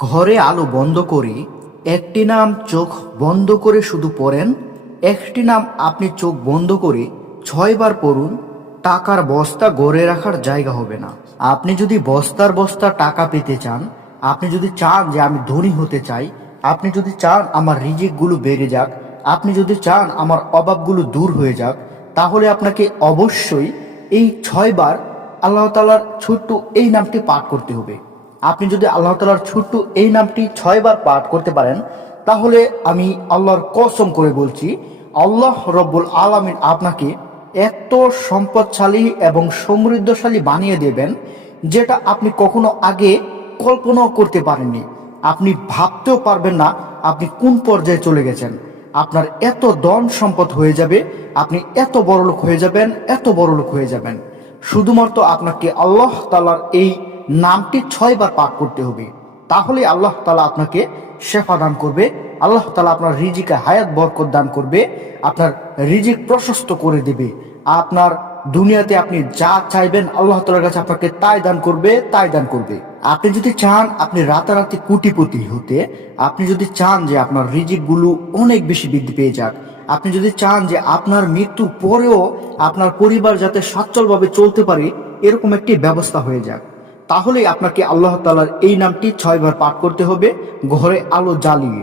ঘরে আলো বন্ধ করে, একটি নাম চোখ বন্ধ করে শুধু পড়েন, একটি নাম আপনি চোখ বন্ধ করে ছয়বার পড়ুন, টাকার বস্তা গড়ে রাখার জায়গা হবে না। আপনি যদি বস্তার বস্তা টাকা পেতে চান, আপনি যদি চান যে আমি ধনী হতে চাই, আপনি যদি চান আমার রিজিকগুলো বেড়ে যাক, আপনি যদি চান আমার অভাবগুলো দূর হয়ে যাক, তাহলে আপনাকে অবশ্যই এই ছয়বার আল্লাহ তালার ছোট্ট এই নামটি পাঠ করতে হবে। আপনি যদি আল্লাহ তালার ছোট্ট এই নামটি ছয়বার পাঠ করতে পারেন, তাহলে আমি আল্লাহর কসম করে বলছি, আল্লাহ রব্বুল আলমিন আপনাকে এত সম্পদশালী এবং সমৃদ্ধশালী বানিয়ে দেবেন যেটা আপনি কখনো আগে কল্পনাও করতে পারেননি। আপনি ভাবতেও পারবেন না আপনি কোন পর্যায়ে চলে গেছেন। আপনার এত দন সম্পদ হয়ে যাবে, আপনি এত বড় লোক হয়ে যাবেন, এত বড় লোক হয়ে যাবেন। শুধুমাত্র আপনাকে আল্লাহ তালার এই নামটি ছয়বার পাঠ করতে হবে। তাহলে আল্লাহ তালা আপনাকে শেফা দান করবে, আল্লাহ তালা আপনার রিজিকে হায়াত বরকত দান করবে, আপনার রিজিক প্রশস্ত করে দেবে। আপনার দুনিয়াতে আপনি যা চাইবেন আল্লাহ তালার কাছে আপনাকে তাই দান করবে, তাই দান করবে। আপনি যদি চান আপনি রাতারাতি কোটিপতি হতে, আপনি যদি চান যে আপনার রিজিকগুলো অনেক বেশি বৃদ্ধি পেয়ে যাক, আপনি যদি চান যে আপনার মৃত্যুর পরেও আপনার পরিবার যাতে সচ্ছলভাবে চলতে পারে, এরকম একটি ব্যবস্থা হয়ে যাক। তাহলে আপনাকে আল্লাহ তালার এই নামটি ছয়বার পাঠ করতে হবে, ঘরে আলো জ্বালিয়ে।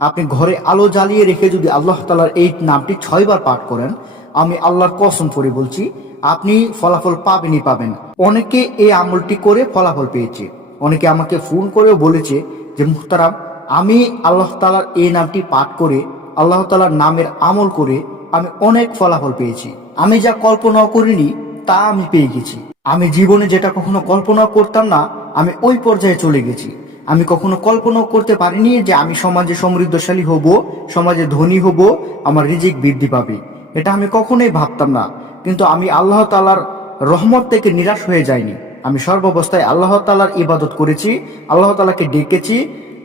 আপনি ঘরে আলো জ্বালিয়ে রেখে যদি আল্লাহ তালার এই নামটি ছয়বার পাঠ করেন, আমি আল্লাহর কসম করে বলছি, আপনি ফলাফল পাবেনই পাবেন। অনেকে এই আমলটি করে ফলাফল পেয়েছে। অনেকে আমাকে ফোন করেও বলেছে যে, মুহতারাম, আমি আল্লাহ তালার এই নামটি পাঠ করে, আল্লাহ তালার নামের আমল করে আমি অনেক ফলাফল পেয়েছি। আমি যা কল্পনা করিনি, তা আমি পেয়ে গেছি। আমি জীবনে যেটা কখনো কল্পনা করতাম না, আমি ওই পর্যায়ে চলে গেছি। আমি কখনো কল্পনা করতে পারিনি যে আমি সমাজে সমৃদ্ধশালী হব, সমাজে ধনী হব, আমার রিজিক বৃদ্ধি পাবে। এটা আমি কখনোই ভাবতাম না। কিন্তু আমি আল্লাহ তালার রহমত থেকে নিরাশ হয়ে যাইনি। আমি সর্বাবস্থায় আল্লাহ তালার ইবাদত করেছি, আল্লাহ তালাকে ডেকেছি।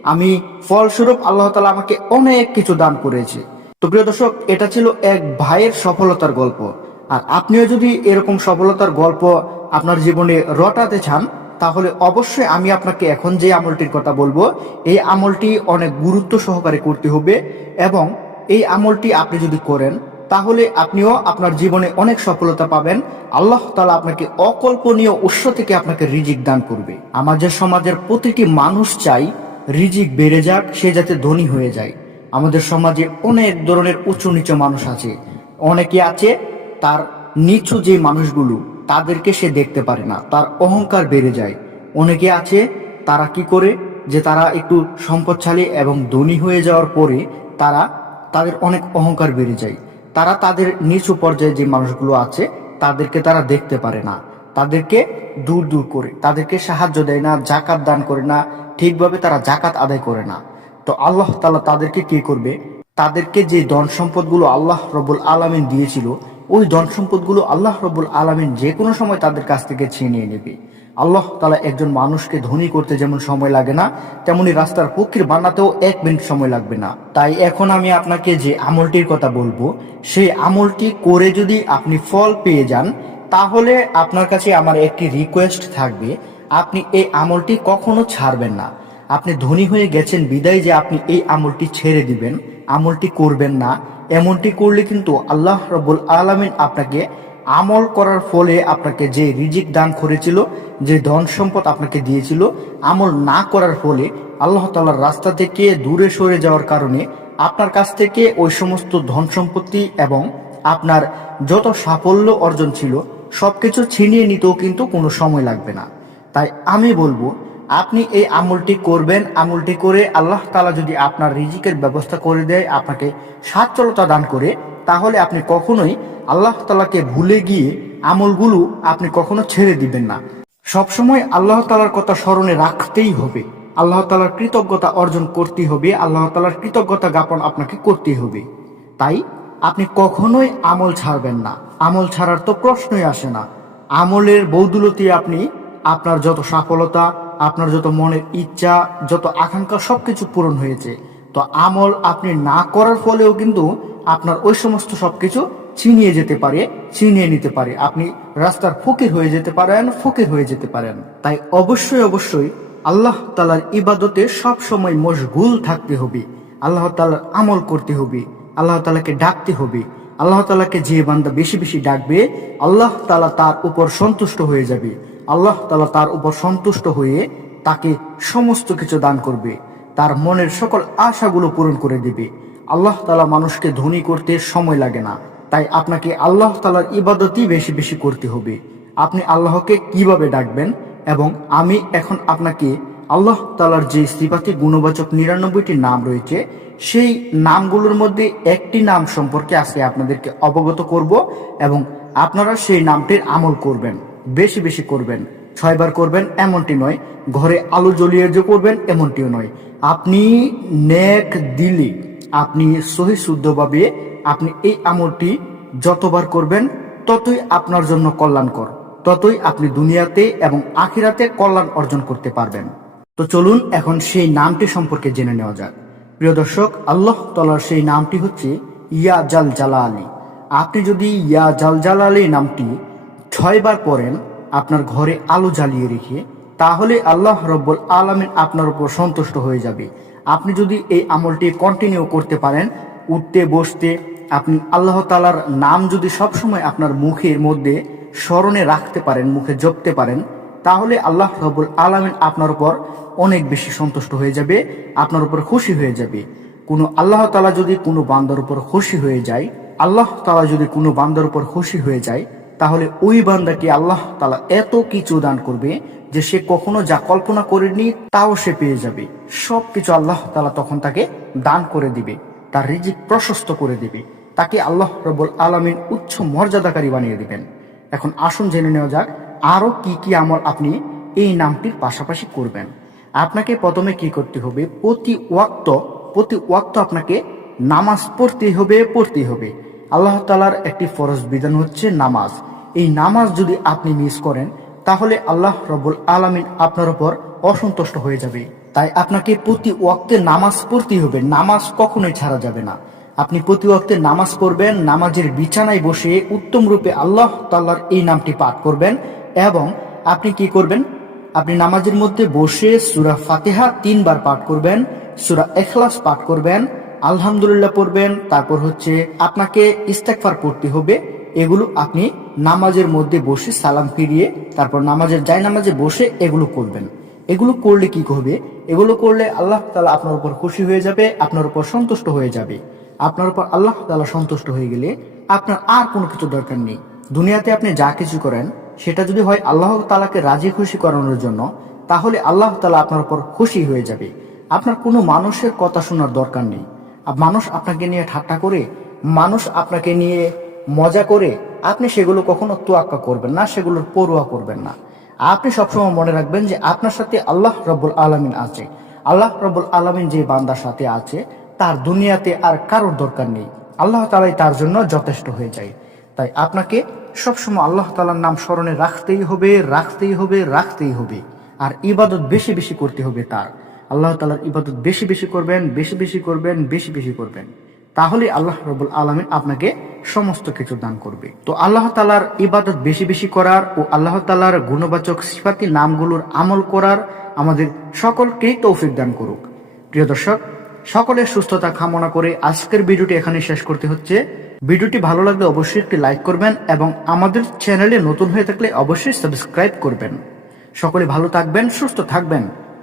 আমি ফলস্বরূপ আল্লাহ তালা আমাকে অনেক কিছু দান করেছে। তো প্রিয় দর্শক, এটা ছিল এক ভাইয়ের সফলতার গল্প। আর আপনিও যদি এরকম সফলতার গল্প আপনার জীবনে রটাতে চান, তাহলে অবশ্যই আমি আপনাকে এখন যে আমলটির কথা বলব, এই আমলটি অনেক গুরুত্ব সহকারে করতে হবে এবং এই আমলটি আপনি যদি করেন, তাহলে আপনিও আপনার জীবনে অনেক সফলতা পাবেন। আল্লাহ তালা আপনাকে অকল্পনীয় উৎস থেকে আপনাকে রিজিক দান করবে। আমাদের সমাজের প্রতিটি মানুষ চাই রিজিক বেড়ে যাক, সে যাতে ধনী হয়ে যায়। আমাদের সমাজে অনেক ধরনের উঁচু নিচু মানুষ আছে, অনেকে আছে তার নিচু যে মানুষগুলো, তাদেরকে সে দেখতে পারে না। তার অহংকার বেড়ে যায়। অনেকে আছে, তারা কি করে? যে তারা একটু সম্পদশালী এবং ধনী হয়ে যাওয়ার পরে তারা তাদের অনেক অহংকার বেড়ে যায়। তারা তাদের নিচু পর্যায়ে যে মানুষগুলো আছে, তাদেরকে তারা দেখতে পারে না। তাদেরকে দূর দূর করে, তাদেরকে সাহায্য দেয় না, জাকাত দান করে না, ঠিকভাবে তারা জাকাত আদায় করে না। তো আল্লাহ তালা তাদেরকে কি করবে? তাদেরকে যে ধন সম্পদগুলো আল্লাহ রবুল আলমিন দিয়েছিল ওই ধন সম্পদগুলো আল্লাহ রবুল আলমিন যে কোনো সময় তাদের কাছ থেকে ছিনিয়ে নেবে। আল্লাহ তালা একজন মানুষকে ধনী করতে যেমন সময় লাগে না, তেমনি রাস্তার পক্ষীর বানাতেও এক মিনিট সময় লাগবে না। তাই এখন আমি আপনাকে যে আমলটির কথা বলব, সেই আমলটি করে যদি আপনি ফল পেয়ে যান, তাহলে আপনার কাছে আমার একটি রিকোয়েস্ট থাকবে, আপনি এই আমলটি কখনো ছাড়বেন না। আপনি ধনী হয়ে গেছেন, বিদায় যে আপনি এই আমলটি ছেড়ে দিবেন, আমলটি করবেন না। এমনটি করলে কিন্তু আল্লাহ রবুল আলমিন আপনাকে আমল করার ফলে আপনাকে যে রিজিক দান করেছিল, যে ধন সম্পদ আপনাকে দিয়েছিল, আমল না করার ফলে আল্লাহ তালার রাস্তা থেকে দূরে সরে যাওয়ার কারণে আপনার কাছ থেকে ওই সমস্ত ধন সম্পত্তি এবং আপনার যত সাফল্য অর্জন ছিল, সবকিছু ছিনিয়ে নিতেও কিন্তু কোনো সময় লাগবে না। তাই আমি বলব আপনি এই আমলটি করবেন, আমলটি করে আল্লাহ তালা যদি আপনার রিজিকের ব্যবস্থা করে দেয়, আপনাকে সাচ্ছলতা দান করে, তাহলে আপনি কখনোই আল্লাহ তালাকে ভুলে গিয়ে আমলগুলো আপনি কখনো ছেড়ে দিবেন না। সবসময় আল্লাহ তালার কথা স্মরণে রাখতেই হবে। আল্লাহ তালার কৃতজ্ঞতা অর্জন করতেই হবে, আল্লাহ তালার কৃতজ্ঞতা জ্ঞাপন আপনাকে করতেই হবে। তাই আপনি কখনোই আমল ছাড়বেন না। আমল ছাড়ার তো প্রশ্নই আসে না। আমলের বৌদুলতি আপনি, আপনার যত সফলতা আপনার যত মনের ইচ্ছা, যত আকাঙ্ক্ষা সবকিছু পূরণ হয়েছে। তো আমল আপনি না করার ফলেও কিন্তু আপনার ওই সমস্ত সবকিছু ছিনিয়ে যেতে পারে, ছিনিয়ে নিতে পারে। আপনি রাস্তার ফকির হয়ে যেতে পারেন, ফকির হয়ে যেতে পারেন। তাই অবশ্যই অবশ্যই আল্লাহ তালার ইবাদতে সব সময় মশগুল থাকতে হবে। আল্লাহ তালার আমল করতে হবে। আল্লাহ তালাকে ডাকতে হবে। আল্লাহ তালাকে যে বান্দা বেশি বেশি ডাকবে, আল্লাহ তালা তার উপর সন্তুষ্ট হয়ে যাবে। আল্লাহ তালা তার উপর সন্তুষ্ট হয়ে তাকে সমস্ত কিছু দান করবে। তার মনের সকল আশাগুলো পূরণ করে দেবে। আল্লাহ তালা মানুষকে ধনী করতে সময় লাগে না। তাই আপনাকে আল্লাহ তালার ইবাদতই বেশি বেশি করতে হবে। আপনি আল্লাহকে কীভাবে ডাকবেন? এবং আমি এখন আপনাকে আল্লাহ তালার যে শ্রীপাতি গুণবাচক নিরানব্বইটি নাম রয়েছে, সেই নামগুলোর মধ্যে একটি নাম সম্পর্কে আজকে আপনাদেরকে অবগত করব এবং আপনারা সেই নামটির আমল করবেন। বেশি বেশি করবেন। ছয়বার করবেন, এমনটি নয়। ঘরে আলো জ্বলিয়ে যে করবেন, এমনটিও নয়। আপনি নেক দিলে, আপনি সহি শুদ্ধভাবে আপনি এই আমলটি যতবার করবেন, ততই আপনার জন্য কল্যাণকর, ততই আপনি দুনিয়াতে এবং আখিরাতে কল্যাণ অর্জন করতে পারবেন। তো চলুন এখন সেই নামটি সম্পর্কে জেনে নেওয়া যাক। প্রিয় দর্শক, আল্লাহ তালার সেই নামটি হচ্ছে ইয়া জাল জালা আলী আপনি যদি ইয়া জাল জালা আলী নামটি ছয়বার পড়েন আপনার ঘরে আলো জ্বালিয়ে রেখে, তাহলে আল্লাহ রব্বুল আলমিন আপনার উপর সন্তুষ্ট হয়ে যাবে। আপনি যদি এই আমলটি কন্টিনিউ করতে পারেন, উঠতে, বসতে, আপনি আল্লাহ তালার নাম যদি সবসময় আপনার মুখের মধ্যে স্মরণে রাখতে পারেন, মুখে জপতে পারেন, তাহলে আল্লাহ রবুল আলমিন আপনার উপর অনেক বেশি সন্তুষ্ট হয়ে যাবে, আপনার উপর খুশি হয়ে যাবে। কোনো আল্লাহ তালা যদি কোনো বান্দার উপর খুশি হয়ে যায়, আল্লাহ তালা যদি কোনো বান্দার উপর খুশি হয়ে যায় তাহলে ওই বান্দাকে আল্লাহ তালা এত কিছু দান করবে যে সে কখনো যা কল্পনা করেনি তাও সে পেয়ে যাবে? সব কিছু আল্লাহ তালা তখন তাকে দান করে দিবে, তার রিজিক প্রশস্ত করে দিবে, তাকে আল্লাহ রবুল আলমিন উচ্চ মর্যাদাকারী বানিয়ে দিবেন। এখন আসুন জেনে নেওয়া যাক, আরও কি কি আমল আপনি এই নামটির পাশাপাশি করবেন। আপনাকে প্রথমে কি করতে হবে? প্রতি ওয়াক্ত প্রতি ওয়াক্ত আপনাকে নামাজ পড়তেই হবে পড়তেই হবে। আল্লাহ তালার একটি ফরজ বিধান হচ্ছে নামাজ। এই নামাজ যদি আপনি মিস করেন, তাহলে আল্লাহ রবুল আলমিন আপনার উপর অসন্তুষ্ট হয়ে যাবে। তাই আপনাকে প্রতি ওয়াক্তে নামাজ পড়তেই হবে। নামাজ কখনোই ছাড়া যাবে না। আপনি প্রতি ওয়াক্তে নামাজ পড়বেন, নামাজের বিছানায় বসে উত্তম রূপে আল্লাহ তাল্লার এই নামটি পাঠ করবেন এবং আপনি কি করবেন? আপনি নামাজের মধ্যে বসে সুরা ফাতেহা তিনবার পাঠ করবেন, সুরা এখলাস পাঠ করবেন আলহামদুলিল্লাহ পড়বেন, তারপর হচ্ছে আপনাকে ইস্তেকফার পড়তে হবে। এগুলো আপনি নামাজের মধ্যে বসে সালাম ফিরিয়ে, তারপর নামাজের যাই নামাজে বসে এগুলো করবেন। এগুলো করলে কি হবে? এগুলো করলে আল্লাহ তালা আপনার উপর খুশি হয়ে যাবে, আপনার উপর সন্তুষ্ট হয়ে যাবে। আপনার উপর আল্লাহ তালা সন্তুষ্ট হয়ে গেলে আপনার আর কোনো কিছু দরকার নেই। দুনিয়াতে আপনি যা কিছু করেন, সেটা যদি হয় আল্লাহ তালাকে রাজি খুশি করানোর জন্য, তাহলে আল্লাহ তালা আপনার উপর খুশি হয়ে যাবে। আপনার কোনো মানুষের কথা শোনার দরকার নেই। মানুষ আপনাকে নিয়ে ঠাট্টা করে, মানুষ আপনাকে নিয়ে মজা করে, আপনি সেগুলো কখনো তোয়াক্কা করবেন না, সেগুলোর পড়ুয়া করবেন না। আপনি সবসময় মনে রাখবেন যে আপনার সাথে আল্লাহ রব্বুল আলমিন আছে। আল্লাহ রব্বুল আলমিন যে বান্দার সাথে আছে, তার দুনিয়াতে আর কারোর দরকার নেই। আল্লাহ তালাই তার জন্য যথেষ্ট হয়ে যায়। তাই আপনাকে সবসময় আল্লাহ তালার নাম স্মরণে রাখতেই হবে রাখতেই হবে রাখতেই হবে। আর ইবাদত বেশি বেশি করতে হবে তার। আল্লাহ তালার ইবাদত বেশি বেশি করবেন, বেশি বেশি করবেন, বেশি বেশি করবেন। তাহলে আল্লাহ রবুল আলমিন আপনাকে সমস্ত কিছু দান করবে। তো আল্লাহ তালার ইবাদত বেশি বেশি করার ও আল্লাহ তালার গুণবাচক সিফাতি নামগুলোর আমল করার আমাদের সকলকেই তৌফিক দান করুক। প্রিয় দর্শক সকলের সুস্থতা কামনা করে আজকের ভিডিওটি এখানে শেষ করতে হচ্ছে। ভিডিওটি ভালো লাগলে অবশ্যই একটি লাইক করবেন এবং আমাদের চ্যানেলে নতুন হয়ে থাকলে অবশ্যই সাবস্ক্রাইব করবেন। সকলে ভালো থাকবেন, সুস্থ থাকবেন।